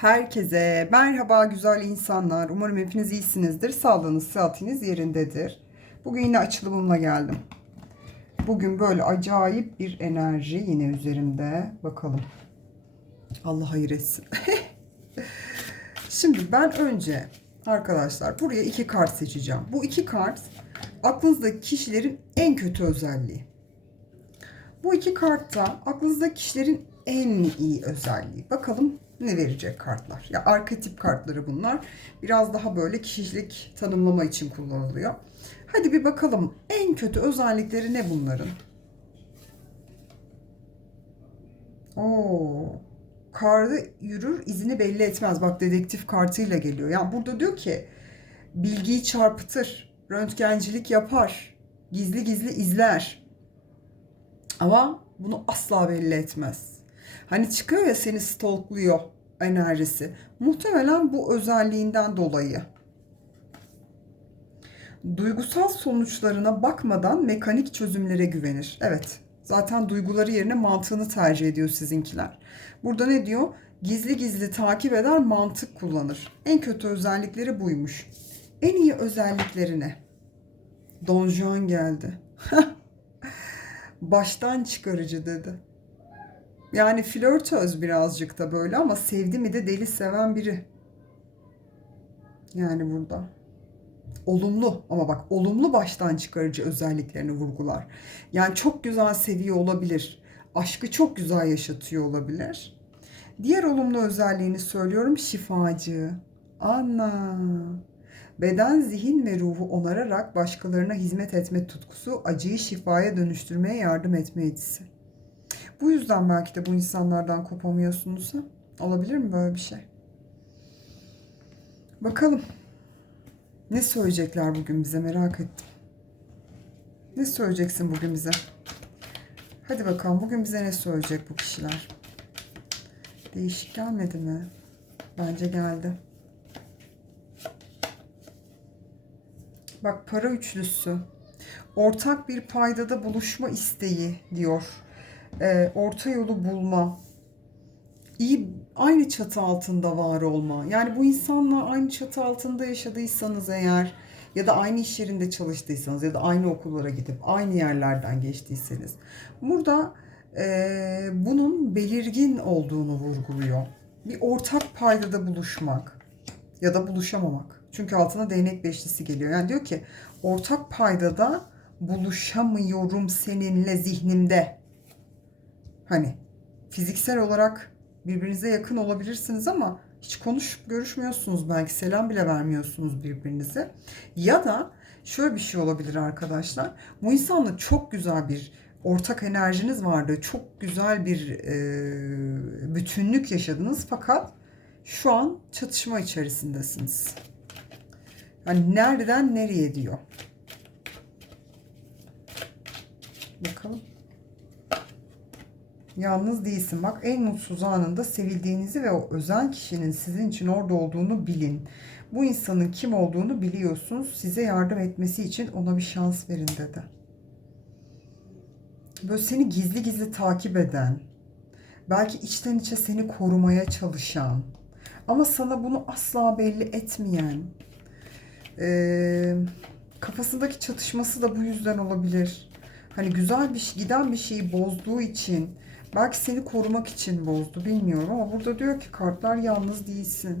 Herkese merhaba güzel insanlar. Umarım hepiniz iyisinizdir. Sağlığınız, sıhhatiniz yerindedir. Bugün yine açılımımla geldim. Bugün böyle acayip bir enerji yine üzerimde. Bakalım. Allah hayır etsin. Şimdi ben önce arkadaşlar buraya iki kart seçeceğim. Bu iki kart aklınızdaki kişilerin en kötü özelliği. Bu iki kartta aklınızdaki kişilerin en iyi özelliği. Bakalım ne verecek kartlar? Ya arketip kartları bunlar. Biraz daha böyle kişilik tanımlama için kullanılıyor. Hadi bir bakalım en kötü özellikleri ne bunların? Oo. Karda yürür, izini belli etmez. Bak dedektif kartıyla geliyor. Yani burada diyor ki bilgiyi çarpıtır, röntgencilik yapar, gizli gizli izler. Ama bunu asla belli etmez. Hani çıkıyor ya seni stalkluyor enerjisi. Muhtemelen bu özelliğinden dolayı. Duygusal sonuçlarına bakmadan mekanik çözümlere güvenir. Evet. Zaten duyguları yerine mantığını tercih ediyor sizinkiler. Burada ne diyor? Gizli gizli takip eder, mantık kullanır. En kötü özellikleri buymuş. En iyi özellikleri ne? Don Juan geldi. Baştan çıkarıcı dedi. Yani flörtöz birazcık da böyle ama sevdi mi de deli seven biri. Yani burada. Olumlu ama bak olumlu baştan çıkarıcı özelliklerini vurgular. Yani çok güzel seviyor olabilir. Aşkı çok güzel yaşatıyor olabilir. Diğer olumlu özelliğini söylüyorum şifacı. Ana. Beden, zihin ve ruhu onararak başkalarına hizmet etme tutkusu acıyı şifaya dönüştürmeye yardım etme yetisi. Bu yüzden belki de bu insanlardan kopamıyorsunuz. Ha? Olabilir mi böyle bir şey? Bakalım. Ne söyleyecekler bugün bize merak ettim. Ne söyleyeceksin bugün bize? Hadi bakalım bugün bize ne söyleyecek bu kişiler? Değişik gelmedi mi? Bence geldi. Bak para üçlüsü. Ortak bir paydada buluşma isteği diyor. Ee, orta yolu bulma. İyi aynı çatı altında var olma. Yani bu insanla aynı çatı altında yaşadıysanız eğer ya da aynı iş yerinde çalıştıysanız ya da aynı okullara gidip aynı yerlerden geçtiyseniz burada e, bunun belirgin olduğunu vurguluyor. Bir ortak paydada buluşmak ya da buluşamamak. Çünkü altına değnek beşlisi geliyor. Yani diyor ki ortak paydada buluşamıyorum seninle zihnimde. Hani fiziksel olarak birbirinize yakın olabilirsiniz ama hiç konuşup görüşmüyorsunuz belki selam bile vermiyorsunuz birbirinize. Ya da şöyle bir şey olabilir arkadaşlar. Bu insanla çok güzel bir ortak enerjiniz vardı. Çok güzel bir e, bütünlük yaşadınız fakat şu an çatışma içerisindesiniz. Hani nereden nereye diyor. Bakalım. Yalnız değilsin. Bak en mutsuz anında sevildiğinizi ve o özel kişinin sizin için orada olduğunu bilin. Bu insanın kim olduğunu biliyorsunuz. Size yardım etmesi için ona bir şans verin dedi. Böyle seni gizli gizli takip eden, belki içten içe seni korumaya çalışan ama sana bunu asla belli etmeyen, e, kafasındaki çatışması da bu yüzden olabilir. Hani güzel bir şey, giden bir şeyi bozduğu için belki seni korumak için bozdu bilmiyorum ama burada diyor ki kartlar yalnız değilsin.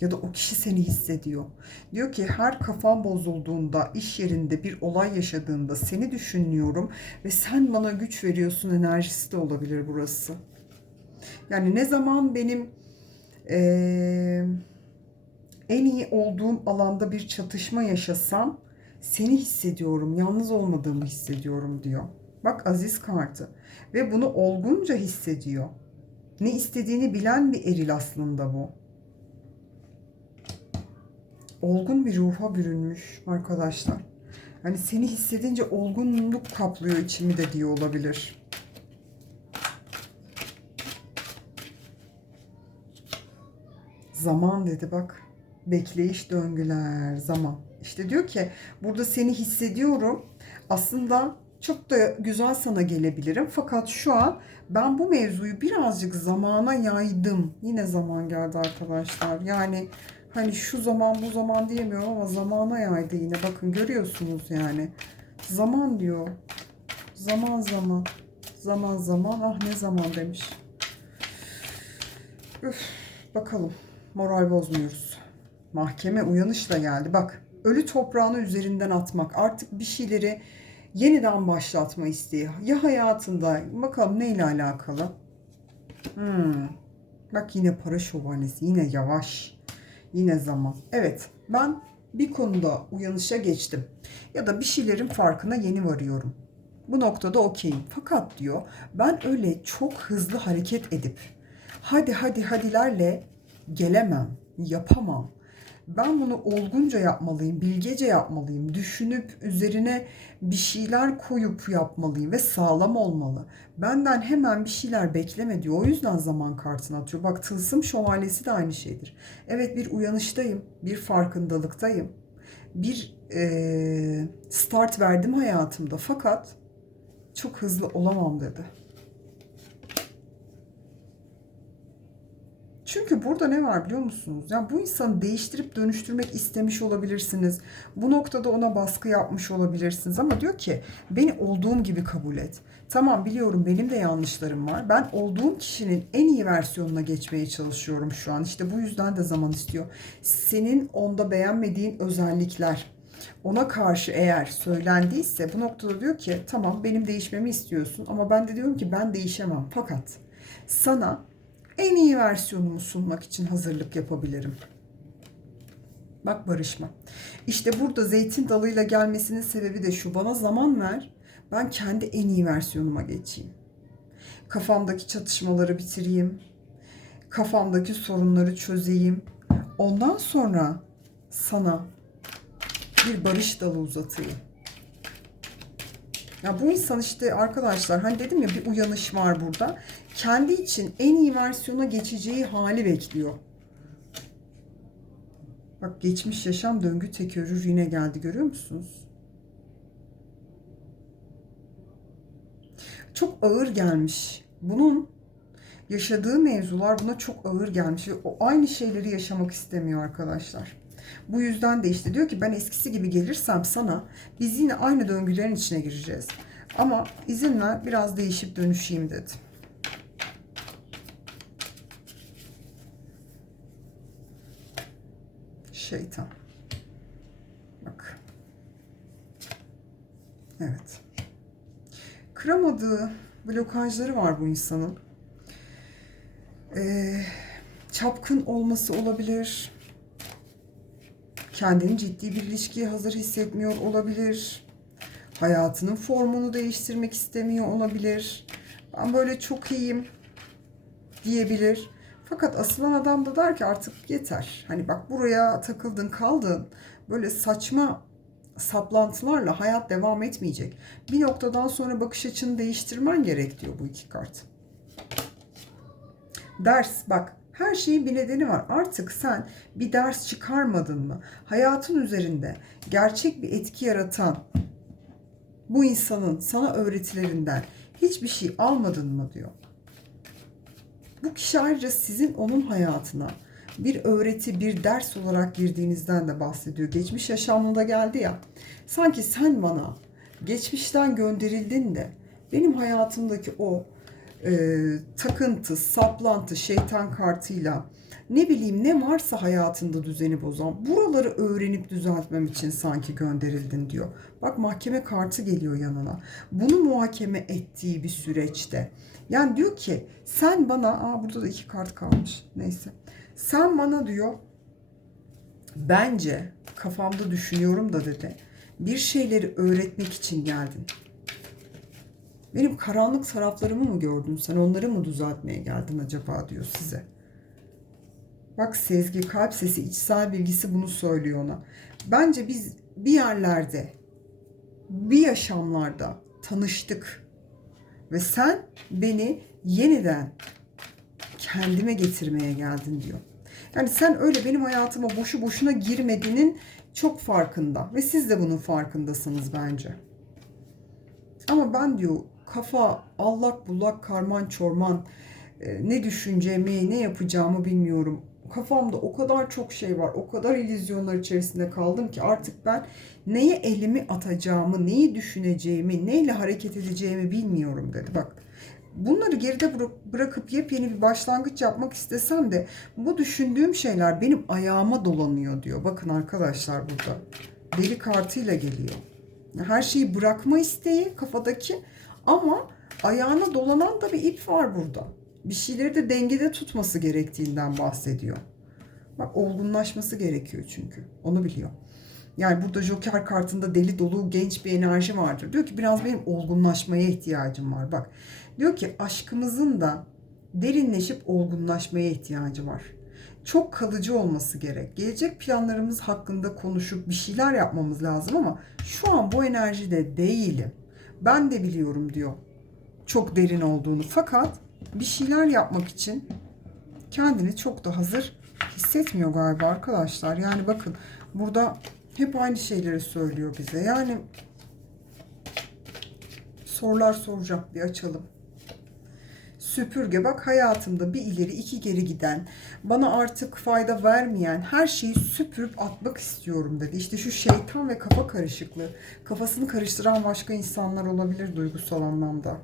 Ya da o kişi seni hissediyor. Diyor ki her kafan bozulduğunda, iş yerinde bir olay yaşadığında seni düşünüyorum ve sen bana güç veriyorsun enerjisi de olabilir burası. Yani ne zaman benim eee en iyi olduğum alanda bir çatışma yaşasam seni hissediyorum, yalnız olmadığımı hissediyorum diyor. Bak aziz kartı ve bunu olgunca hissediyor. Ne istediğini bilen bir eril aslında bu. Olgun bir ruha bürünmüş arkadaşlar. Hani seni hissedince olgunluk kaplıyor içimi de diyor olabilir. Zaman dedi bak. Bekleyiş döngüler, zaman. İşte diyor ki burada seni hissediyorum. Aslında Çok da güzel sana gelebilirim. Fakat şu an ben bu mevzuyu birazcık zamana yaydım. Yine zaman geldi arkadaşlar. Yani hani şu zaman bu zaman diyemiyorum ama zamana yaydı yine. Bakın görüyorsunuz yani. Zaman diyor. Zaman zaman. Zaman zaman. Ah ne zaman demiş. Üf, bakalım. Moral bozmuyoruz. Mahkeme uyanışla geldi. Bak ölü toprağını üzerinden atmak. Artık bir şeyleri yeniden başlatma isteği. Ya hayatında bakalım neyle alakalı? Hmm. Bak yine para şövalyesi. Yine yavaş. Yine zaman. Evet ben bir konuda uyanışa geçtim. Ya da bir şeylerin farkına yeni varıyorum. Bu noktada okeyim. Fakat diyor ben öyle çok hızlı hareket edip hadi hadi hadilerle gelemem, yapamam. Ben bunu olgunca yapmalıyım, bilgece yapmalıyım. Düşünüp üzerine bir şeyler koyup yapmalıyım ve sağlam olmalı. Benden hemen bir şeyler bekleme diyor. O yüzden zaman kartını atıyor. Bak tılsım şövalyesi de aynı şeydir. Evet bir uyanıştayım, bir farkındalıktayım. Bir eee, start verdim hayatımda fakat çok hızlı olamam dedi. Çünkü burada ne var biliyor musunuz? Ya bu insanı değiştirip dönüştürmek istemiş olabilirsiniz. Bu noktada ona baskı yapmış olabilirsiniz ama diyor ki beni olduğum gibi kabul et. Tamam biliyorum benim de yanlışlarım var. Ben olduğum kişinin en iyi versiyonuna geçmeye çalışıyorum şu an. İşte bu yüzden de zaman istiyor. Senin onda beğenmediğin özellikler, ona karşı eğer söylendiyse bu noktada diyor ki tamam benim değişmemi istiyorsun ama ben de diyorum ki ben değişemem fakat sana en iyi versiyonumu sunmak için hazırlık yapabilirim. Bak barışma. İşte burada zeytin dalıyla gelmesinin sebebi de şu. Bana zaman ver. Ben kendi en iyi versiyonuma geçeyim. Kafamdaki çatışmaları bitireyim. Kafamdaki sorunları çözeyim. Ondan sonra sana bir barış dalı uzatayım. Ya bu insan işte arkadaşlar hani dedim ya bir uyanış var burada. Kendi için en iyi versiyona geçeceği hali bekliyor. Bak geçmiş yaşam döngü tekerrür yine geldi görüyor musunuz? Çok ağır gelmiş. Bunun yaşadığı mevzular buna çok ağır gelmiş ve o aynı şeyleri yaşamak istemiyor arkadaşlar. Bu yüzden de işte diyor ki ben eskisi gibi gelirsem sana biz yine aynı döngülerin içine gireceğiz. Ama izin ver biraz değişip dönüşeyim dedi. Şeytan. Bak. Evet. Kıramadığı blokajları var bu insanın. Ee, çapkın olması olabilir kendini ciddi bir ilişkiye hazır hissetmiyor olabilir. Hayatının formunu değiştirmek istemiyor olabilir. Ben böyle çok iyiyim diyebilir. Fakat asılan adam da der ki artık yeter. Hani bak buraya takıldın kaldın. Böyle saçma saplantılarla hayat devam etmeyecek. Bir noktadan sonra bakış açını değiştirmen gerek diyor bu iki kart. Ders bak her şeyin bir nedeni var. Artık sen bir ders çıkarmadın mı? Hayatın üzerinde gerçek bir etki yaratan bu insanın sana öğretilerinden hiçbir şey almadın mı diyor. Bu kişi ayrıca sizin onun hayatına bir öğreti, bir ders olarak girdiğinizden de bahsediyor. Geçmiş yaşamında geldi ya. Sanki sen bana geçmişten gönderildin de benim hayatımdaki o e, takıntı, saplantı, şeytan kartıyla ne bileyim ne varsa hayatında düzeni bozan buraları öğrenip düzeltmem için sanki gönderildin diyor. Bak mahkeme kartı geliyor yanına. Bunu muhakeme ettiği bir süreçte. Yani diyor ki sen bana, aa burada da iki kart kalmış neyse. Sen bana diyor bence kafamda düşünüyorum da dedi bir şeyleri öğretmek için geldin. Benim karanlık taraflarımı mı gördün sen? Onları mı düzeltmeye geldin acaba diyor size. Bak sezgi, kalp sesi, içsel bilgisi bunu söylüyor ona. Bence biz bir yerlerde, bir yaşamlarda tanıştık. Ve sen beni yeniden kendime getirmeye geldin diyor. Yani sen öyle benim hayatıma boşu boşuna girmediğinin çok farkında. Ve siz de bunun farkındasınız bence. Ama ben diyor kafa allak bullak karman çorman e, ne düşüneceğimi ne yapacağımı bilmiyorum. Kafamda o kadar çok şey var, o kadar illüzyonlar içerisinde kaldım ki artık ben neye elimi atacağımı, neyi düşüneceğimi, neyle hareket edeceğimi bilmiyorum dedi. Bak bunları geride bıra- bırakıp yepyeni bir başlangıç yapmak istesem de bu düşündüğüm şeyler benim ayağıma dolanıyor diyor. Bakın arkadaşlar burada deli kartıyla geliyor. Her şeyi bırakma isteği kafadaki ama ayağına dolanan da bir ip var burada. Bir şeyleri de dengede tutması gerektiğinden bahsediyor. Bak olgunlaşması gerekiyor çünkü. Onu biliyor. Yani burada Joker kartında deli dolu genç bir enerji vardır. Diyor ki biraz benim olgunlaşmaya ihtiyacım var. Bak diyor ki aşkımızın da derinleşip olgunlaşmaya ihtiyacı var. Çok kalıcı olması gerek. Gelecek planlarımız hakkında konuşup bir şeyler yapmamız lazım ama şu an bu enerjide değilim. Ben de biliyorum diyor. Çok derin olduğunu. Fakat bir şeyler yapmak için kendini çok da hazır hissetmiyor galiba arkadaşlar. Yani bakın burada hep aynı şeyleri söylüyor bize. Yani sorular soracağım. Bir açalım. Süpürge bak hayatımda bir ileri iki geri giden, bana artık fayda vermeyen her şeyi süpürüp atmak istiyorum dedi. İşte şu şeytan ve kafa karışıklığı, kafasını karıştıran başka insanlar olabilir duygusal anlamda.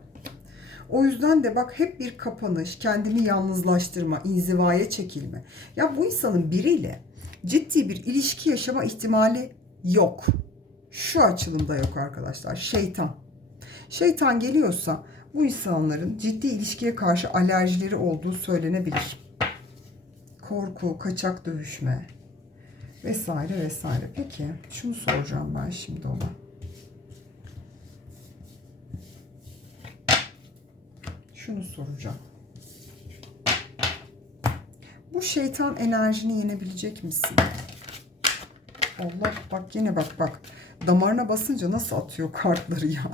O yüzden de bak hep bir kapanış, kendini yalnızlaştırma, inzivaya çekilme. Ya bu insanın biriyle ciddi bir ilişki yaşama ihtimali yok. Şu açılımda yok arkadaşlar. Şeytan. Şeytan geliyorsa bu insanların ciddi ilişkiye karşı alerjileri olduğu söylenebilir. Korku, kaçak dövüşme vesaire vesaire. Peki şunu soracağım ben şimdi ona. Şunu soracağım. Bu şeytan enerjini yenebilecek misin? Allah bak yine bak bak. Damarına basınca nasıl atıyor kartları ya.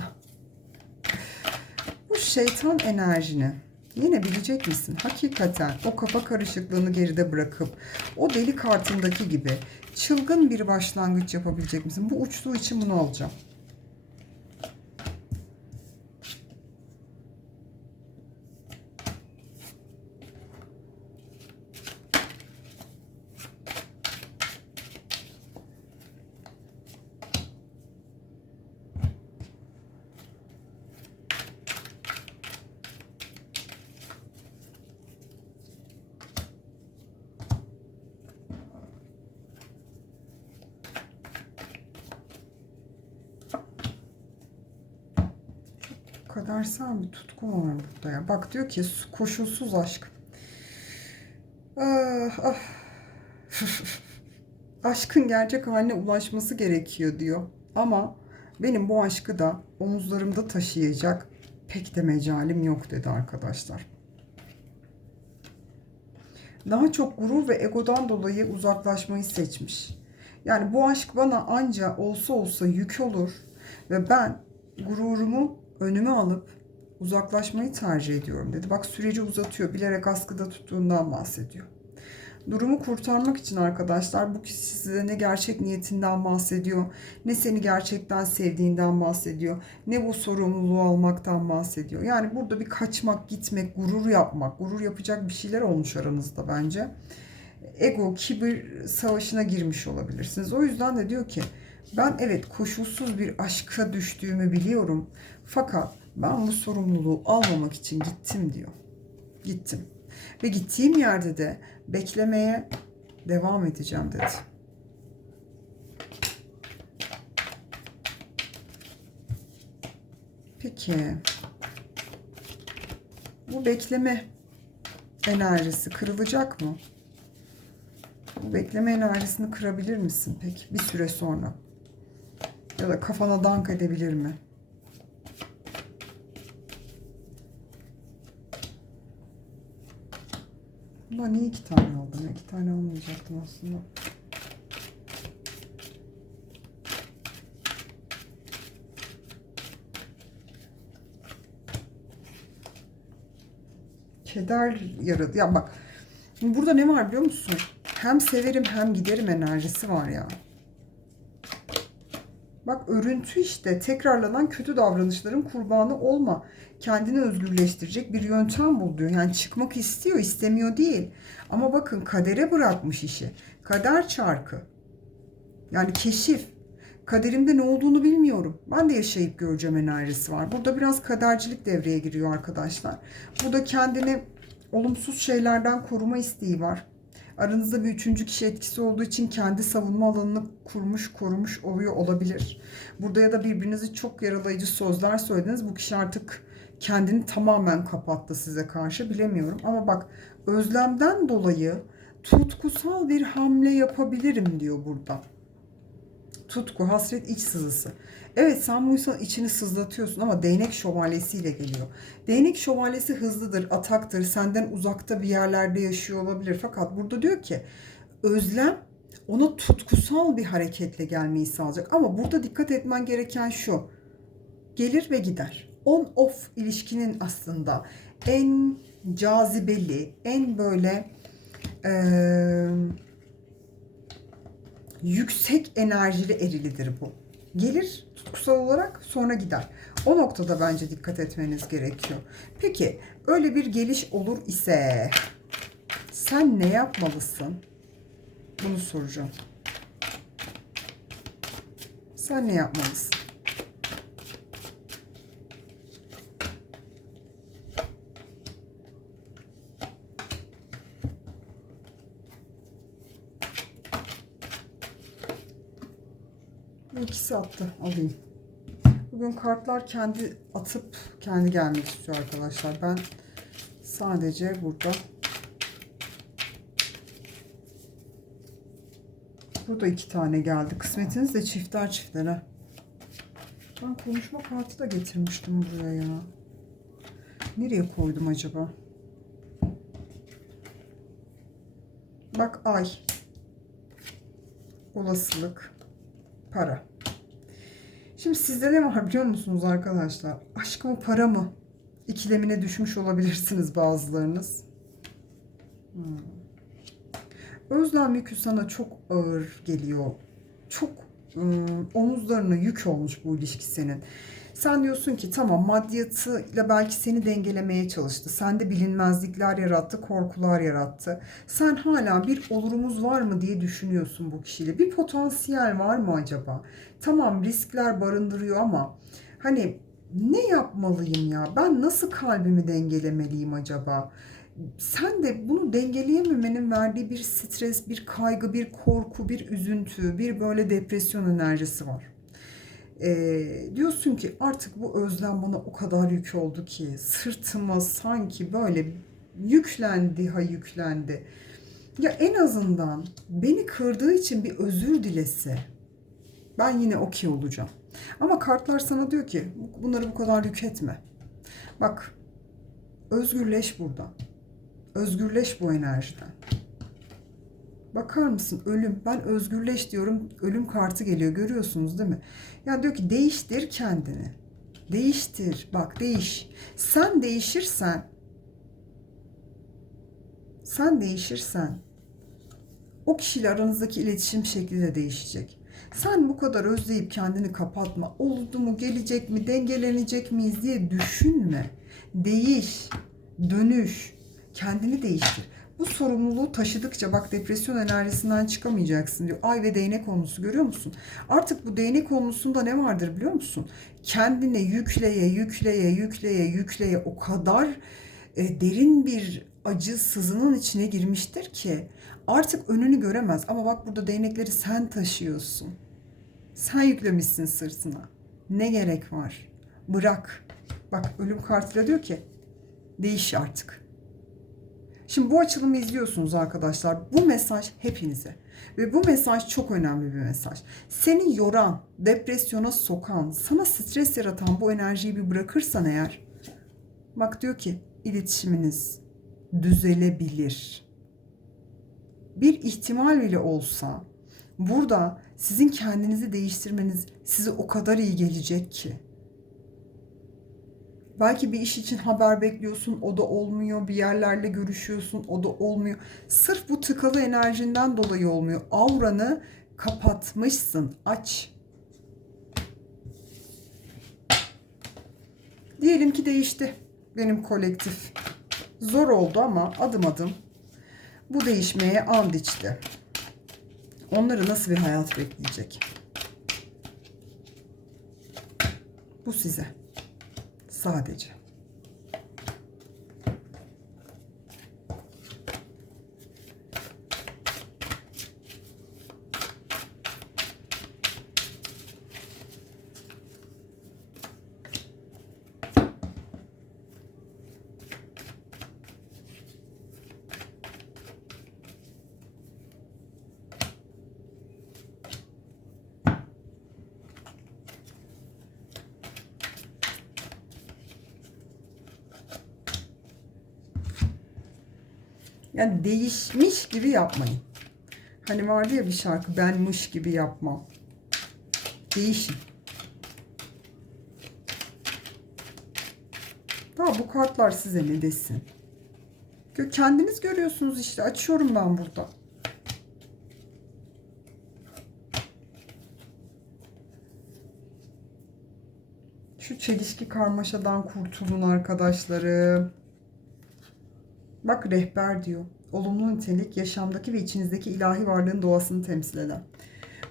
Bu şeytan enerjini yenebilecek misin? Hakikaten o kafa karışıklığını geride bırakıp o deli kartındaki gibi çılgın bir başlangıç yapabilecek misin? Bu uçtuğu için bunu alacağım. Kadersel bir tutku var burada ya. Bak diyor ki koşulsuz aşk. Ah, ah. Aşkın gerçek haline ulaşması gerekiyor diyor. Ama benim bu aşkı da omuzlarımda taşıyacak pek de mecalim yok dedi arkadaşlar. Daha çok gurur ve egodan dolayı uzaklaşmayı seçmiş. Yani bu aşk bana anca olsa olsa yük olur ve ben gururumu önüme alıp uzaklaşmayı tercih ediyorum dedi. Bak süreci uzatıyor. Bilerek askıda tuttuğundan bahsediyor. Durumu kurtarmak için arkadaşlar bu kişi size ne gerçek niyetinden bahsediyor, ne seni gerçekten sevdiğinden bahsediyor, ne bu sorumluluğu almaktan bahsediyor. Yani burada bir kaçmak, gitmek, gurur yapmak, gurur yapacak bir şeyler olmuş aranızda bence. Ego, kibir savaşına girmiş olabilirsiniz. O yüzden de diyor ki ben evet koşulsuz bir aşka düştüğümü biliyorum. Fakat ben bu sorumluluğu almamak için gittim diyor. Gittim. Ve gittiğim yerde de beklemeye devam edeceğim dedi. Peki. Bu bekleme enerjisi kırılacak mı? Bu bekleme enerjisini kırabilir misin peki bir süre sonra? Ya da kafana dank edebilir mi? Ulan niye iki tane aldım? İki tane almayacaktım aslında. Keder yaradı. Ya bak burada ne var biliyor musun? Hem severim hem giderim enerjisi var ya. Bak örüntü işte tekrarlanan kötü davranışların kurbanı olma. Kendini özgürleştirecek bir yöntem bul diyor. Yani çıkmak istiyor, istemiyor değil. Ama bakın kadere bırakmış işi. Kader çarkı. Yani keşif. Kaderimde ne olduğunu bilmiyorum. Ben de yaşayıp göreceğim enerjisi var. Burada biraz kadercilik devreye giriyor arkadaşlar. Burada kendini olumsuz şeylerden koruma isteği var. Aranızda bir üçüncü kişi etkisi olduğu için kendi savunma alanını kurmuş, korumuş oluyor olabilir. Burada ya da birbirinizi çok yaralayıcı sözler söylediniz. Bu kişi artık kendini tamamen kapattı size karşı bilemiyorum. Ama bak özlemden dolayı tutkusal bir hamle yapabilirim diyor burada. Tutku, hasret, iç sızısı. Evet sen bu insanın içini sızlatıyorsun ama değnek şövalyesiyle geliyor. Değnek şövalyesi hızlıdır, ataktır, senden uzakta bir yerlerde yaşıyor olabilir. Fakat burada diyor ki özlem ona tutkusal bir hareketle gelmeyi sağlayacak. Ama burada dikkat etmen gereken şu. Gelir ve gider. On off ilişkinin aslında en cazibeli, en böyle eee yüksek enerjili erilidir bu. Gelir tutkusal olarak sonra gider. O noktada bence dikkat etmeniz gerekiyor. Peki öyle bir geliş olur ise sen ne yapmalısın? Bunu soracağım. Sen ne yapmalısın? Bu ikisi attı. Alayım. Bugün kartlar kendi atıp kendi gelmek istiyor arkadaşlar. Ben sadece burada Burada iki tane geldi. Kısmetiniz de çifter ha. Ben konuşma kartı da getirmiştim buraya ya. Nereye koydum acaba? Bak ay. Olasılık. Para. Şimdi sizde ne var biliyor musunuz arkadaşlar? Aşk mı para mı? İkilemine düşmüş olabilirsiniz bazılarınız. Hmm. Özlem yükü sana çok ağır geliyor. Çok ım, omuzlarına yük olmuş bu ilişki senin. Sen diyorsun ki tamam maddiyatıyla belki seni dengelemeye çalıştı. Sende bilinmezlikler yarattı, korkular yarattı. Sen hala bir olurumuz var mı diye düşünüyorsun bu kişiyle. Bir potansiyel var mı acaba? Tamam riskler barındırıyor ama hani ne yapmalıyım ya? Ben nasıl kalbimi dengelemeliyim acaba? Sen de bunu dengeleyememenin verdiği bir stres, bir kaygı, bir korku, bir üzüntü, bir böyle depresyon enerjisi var. Ee, diyorsun ki artık bu özlem bana o kadar yük oldu ki sırtıma sanki böyle yüklendi ha yüklendi. Ya en azından beni kırdığı için bir özür dilese ben yine okey olacağım. Ama kartlar sana diyor ki bunları bu kadar yük etme. Bak özgürleş buradan. Özgürleş bu enerjiden. Bakar mısın ölüm. Ben özgürleş diyorum. Ölüm kartı geliyor. Görüyorsunuz değil mi? Ya diyor ki değiştir kendini. Değiştir. Bak değiş. Sen değişirsen sen değişirsen o kişiyle aranızdaki iletişim şekli de değişecek. Sen bu kadar özleyip kendini kapatma. Oldu mu, gelecek mi, dengelenecek miyiz diye düşünme. Değiş, dönüş, kendini değiştir. Bu sorumluluğu taşıdıkça bak depresyon enerjisinden çıkamayacaksın diyor. Ay ve değnek konusu görüyor musun? Artık bu değnek konusunda ne vardır biliyor musun? Kendine yükleye, yükleye, yükleye, yükleye o kadar e, derin bir acı sızının içine girmiştir ki artık önünü göremez. Ama bak burada değnekleri sen taşıyorsun. Sen yüklemişsin sırtına. Ne gerek var? Bırak. Bak ölüm kartıyla diyor ki değiş artık. Şimdi bu açılımı izliyorsunuz arkadaşlar. Bu mesaj hepinize. Ve bu mesaj çok önemli bir mesaj. Seni yoran, depresyona sokan, sana stres yaratan bu enerjiyi bir bırakırsan eğer bak diyor ki iletişiminiz düzelebilir. Bir ihtimal bile olsa burada sizin kendinizi değiştirmeniz size o kadar iyi gelecek ki. Belki bir iş için haber bekliyorsun, o da olmuyor. Bir yerlerle görüşüyorsun, o da olmuyor. Sırf bu tıkalı enerjinden dolayı olmuyor. Avranı kapatmışsın. Aç. Diyelim ki değişti benim kolektif. Zor oldu ama adım adım bu değişmeye and içti. Onları nasıl bir hayat bekleyecek? Bu size. Sadece. Yani değişmiş gibi yapmayın. Hani vardı ya bir şarkı benmiş gibi yapmam. Değişin. Daha bu kartlar size ne desin? Kendiniz görüyorsunuz işte. Açıyorum ben burada. Şu çelişki karmaşadan kurtulun arkadaşlarım. Bak rehber diyor. Olumlu nitelik yaşamdaki ve içinizdeki ilahi varlığın doğasını temsil eden.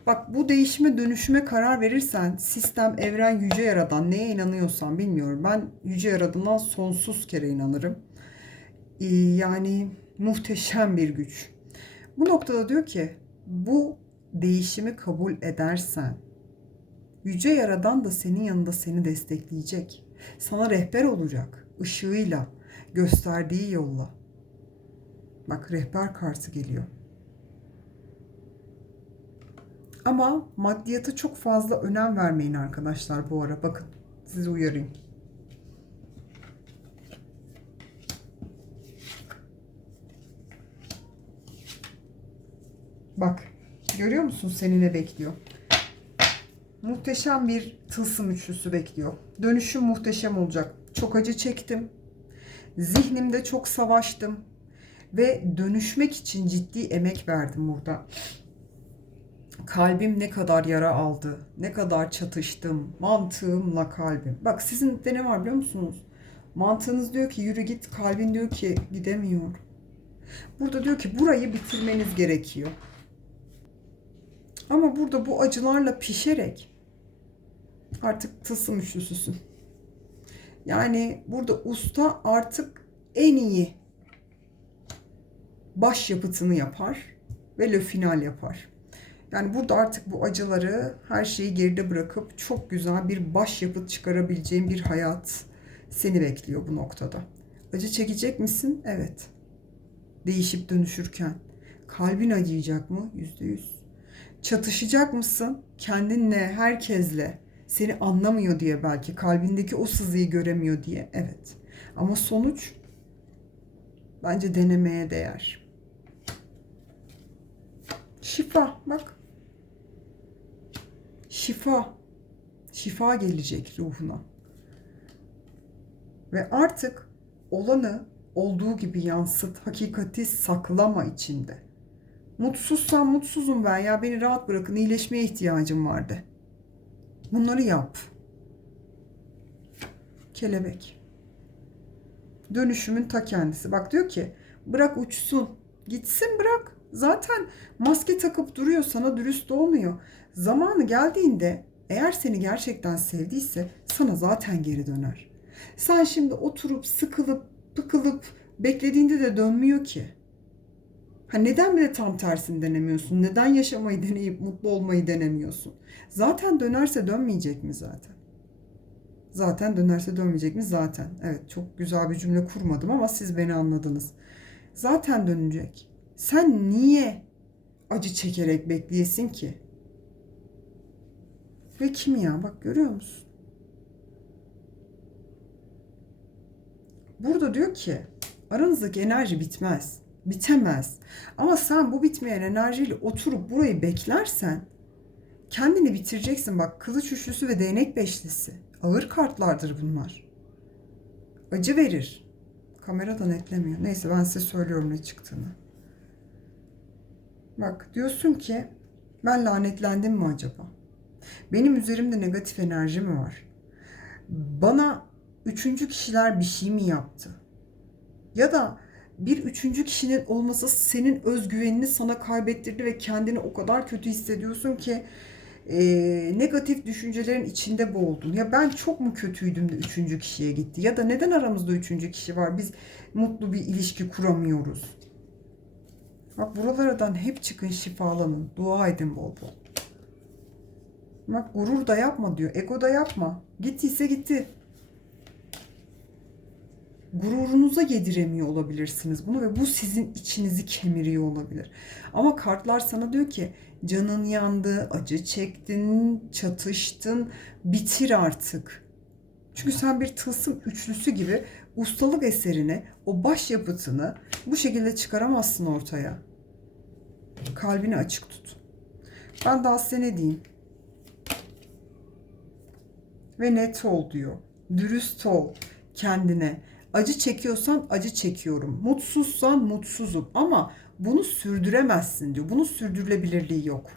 Bak bu değişime dönüşüme karar verirsen sistem, evren, yüce yaradan neye inanıyorsan bilmiyorum. Ben yüce yaradana sonsuz kere inanırım. Ee, yani muhteşem bir güç. Bu noktada diyor ki bu değişimi kabul edersen yüce yaradan da senin yanında seni destekleyecek. Sana rehber olacak ışığıyla, gösterdiği yolla. Bak rehber kartı geliyor. Ama maddiyata çok fazla önem vermeyin arkadaşlar bu ara. Bakın sizi uyarayım. Bak görüyor musun seni ne bekliyor? Muhteşem bir tılsım üçlüsü bekliyor. Dönüşüm muhteşem olacak. Çok acı çektim. Zihnimde çok savaştım ve dönüşmek için ciddi emek verdim burada. Kalbim ne kadar yara aldı, ne kadar çatıştım, mantığımla kalbim. Bak sizin de ne var biliyor musunuz? Mantığınız diyor ki yürü git, kalbin diyor ki gidemiyor. Burada diyor ki burayı bitirmeniz gerekiyor. Ama burada bu acılarla pişerek artık tılsım üçlüsüsün. Yani burada usta artık en iyi baş yapıtını yapar ve le final yapar. Yani burada artık bu acıları, her şeyi geride bırakıp çok güzel bir baş yapıt çıkarabileceğin bir hayat seni bekliyor bu noktada. Acı çekecek misin? Evet. Değişip dönüşürken. Kalbin acıyacak mı? Yüzde yüz. Çatışacak mısın? Kendinle, herkesle. Seni anlamıyor diye belki. Kalbindeki o sızıyı göremiyor diye. Evet. Ama sonuç bence denemeye değer. Şifa bak. Şifa. Şifa gelecek ruhuna. Ve artık olanı olduğu gibi yansıt. Hakikati saklama içinde. Mutsuzsan mutsuzum ben ya beni rahat bırakın iyileşmeye ihtiyacım vardı. Bunları yap. Kelebek. Dönüşümün ta kendisi. Bak diyor ki bırak uçsun. Gitsin bırak. Zaten maske takıp duruyor sana dürüst olmuyor. Zamanı geldiğinde eğer seni gerçekten sevdiyse sana zaten geri döner. Sen şimdi oturup sıkılıp pıkılıp beklediğinde de dönmüyor ki. Ha neden bile tam tersini denemiyorsun? Neden yaşamayı deneyip mutlu olmayı denemiyorsun? Zaten dönerse dönmeyecek mi zaten? Zaten dönerse dönmeyecek mi? Zaten. Evet çok güzel bir cümle kurmadım ama siz beni anladınız. Zaten dönecek. Sen niye acı çekerek bekleyesin ki? Ve kim ya? Bak görüyor musun? Burada diyor ki aranızdaki enerji bitmez. Bitemez. Ama sen bu bitmeyen enerjiyle oturup burayı beklersen kendini bitireceksin. Bak kılıç üçlüsü ve değnek beşlisi. Ağır kartlardır bunlar. Acı verir. Kamera da netlemiyor. Neyse ben size söylüyorum ne çıktığını. Bak diyorsun ki ben lanetlendim mi acaba? Benim üzerimde negatif enerji mi var? Bana üçüncü kişiler bir şey mi yaptı? Ya da bir üçüncü kişinin olması senin özgüvenini sana kaybettirdi ve kendini o kadar kötü hissediyorsun ki e, negatif düşüncelerin içinde boğuldun. Ya ben çok mu kötüydüm de üçüncü kişiye gitti? Ya da neden aramızda üçüncü kişi var? Biz mutlu bir ilişki kuramıyoruz. Bak buralardan hep çıkın şifalanın. Dua edin bol bol. Bak gurur da yapma diyor. Ego da yapma. Gittiyse gitti. Gururunuza yediremiyor olabilirsiniz bunu ve bu sizin içinizi kemiriyor olabilir. Ama kartlar sana diyor ki canın yandı, acı çektin, çatıştın, bitir artık. Çünkü sen bir tılsım üçlüsü gibi ustalık eserini, o başyapıtını bu şekilde çıkaramazsın ortaya. Kalbini açık tut. Ben daha size ne diyeyim? Ve net ol diyor. Dürüst ol kendine. Acı çekiyorsan acı çekiyorum. Mutsuzsan mutsuzum. Ama bunu sürdüremezsin diyor. Bunun sürdürülebilirliği yok.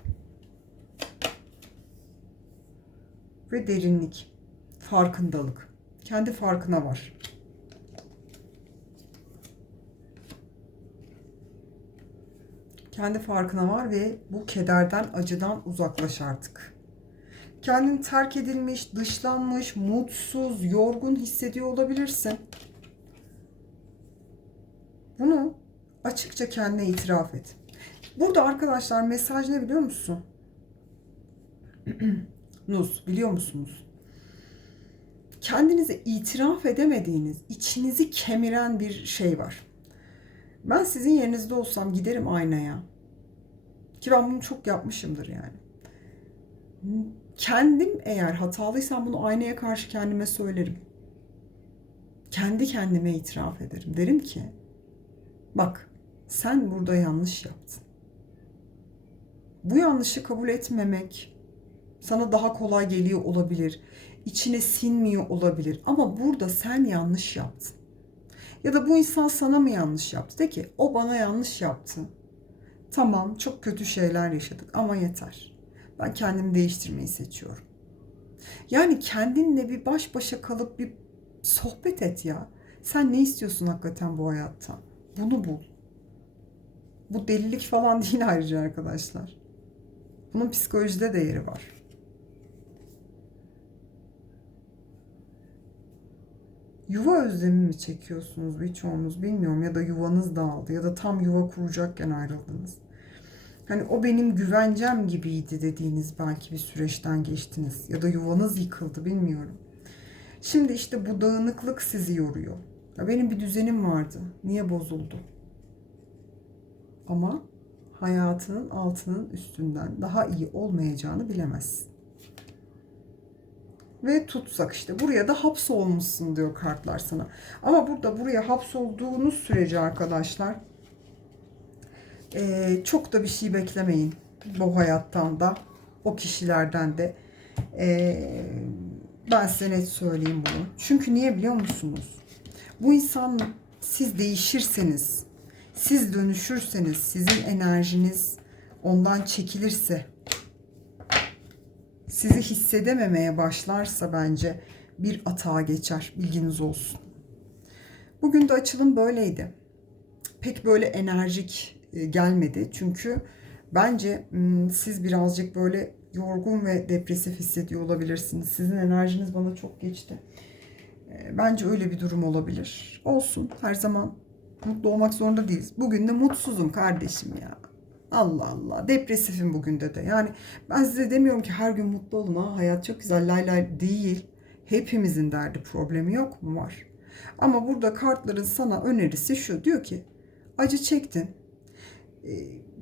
Ve derinlik. Farkındalık. Kendi farkına var. Kendi farkına var ve bu kederden, acıdan uzaklaş artık. Kendini terk edilmiş, dışlanmış, mutsuz, yorgun hissediyor olabilirsin. Bunu açıkça kendine itiraf et. Burada arkadaşlar mesaj ne biliyor musun? Nuz biliyor musunuz? Kendinize itiraf edemediğiniz, içinizi kemiren bir şey var. Ben sizin yerinizde olsam giderim aynaya. Ki ben bunu çok yapmışımdır yani. Kendim eğer hatalıysam bunu aynaya karşı kendime söylerim. Kendi kendime itiraf ederim. Derim ki bak sen burada yanlış yaptın. Bu yanlışı kabul etmemek sana daha kolay geliyor olabilir. İçine sinmiyor olabilir. Ama burada sen yanlış yaptın. Ya da bu insan sana mı yanlış yaptı? De ki o bana yanlış yaptı. Tamam çok kötü şeyler yaşadık ama yeter. Ben kendimi değiştirmeyi seçiyorum. Yani kendinle bir baş başa kalıp bir sohbet et ya. Sen ne istiyorsun hakikaten bu hayatta? Bunu bul. Bu delilik falan değil ayrıca arkadaşlar. Bunun psikolojide de yeri var. Yuva özlemi mi çekiyorsunuz birçoğunuz bilmiyorum ya da yuvanız dağıldı ya da tam yuva kuracakken ayrıldınız. Hani o benim güvencem gibiydi dediğiniz belki bir süreçten geçtiniz ya da yuvanız yıkıldı bilmiyorum. Şimdi işte bu dağınıklık sizi yoruyor. Ya benim bir düzenim vardı. Niye bozuldu? Ama hayatının altının üstünden daha iyi olmayacağını bilemezsin. Ve tutsak işte buraya da hapsolmuşsun diyor kartlar sana. Ama burada buraya hapsolduğunuz sürece arkadaşlar çok da bir şey beklemeyin. Bu hayattan da o kişilerden de. Ben size net söyleyeyim bunu. Çünkü niye biliyor musunuz? Bu insan siz değişirseniz, siz dönüşürseniz, sizin enerjiniz ondan çekilirse, sizi hissedememeye başlarsa bence bir atağa geçer. Bilginiz olsun. Bugün de açılım böyleydi. Pek böyle enerjik e, gelmedi. Çünkü bence siz birazcık böyle yorgun ve depresif hissediyor olabilirsiniz. Sizin enerjiniz bana çok geçti. E, bence öyle bir durum olabilir. Olsun. Her zaman mutlu olmak zorunda değiliz. Bugün de mutsuzum kardeşim ya. Allah Allah. Depresifim bugün de de. Yani ben size demiyorum ki her gün mutlu olun ha. Hayat çok güzel. Lay lay değil. Hepimizin derdi problemi yok mu? Var. Ama burada kartların sana önerisi şu. Diyor ki acı çektin. Ee,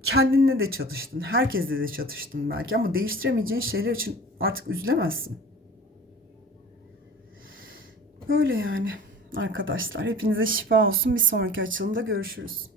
kendinle de çatıştın. Herkesle de çatıştın belki ama değiştiremeyeceğin şeyler için artık üzülemezsin. Böyle yani arkadaşlar. Hepinize şifa olsun. Bir sonraki açılımda görüşürüz.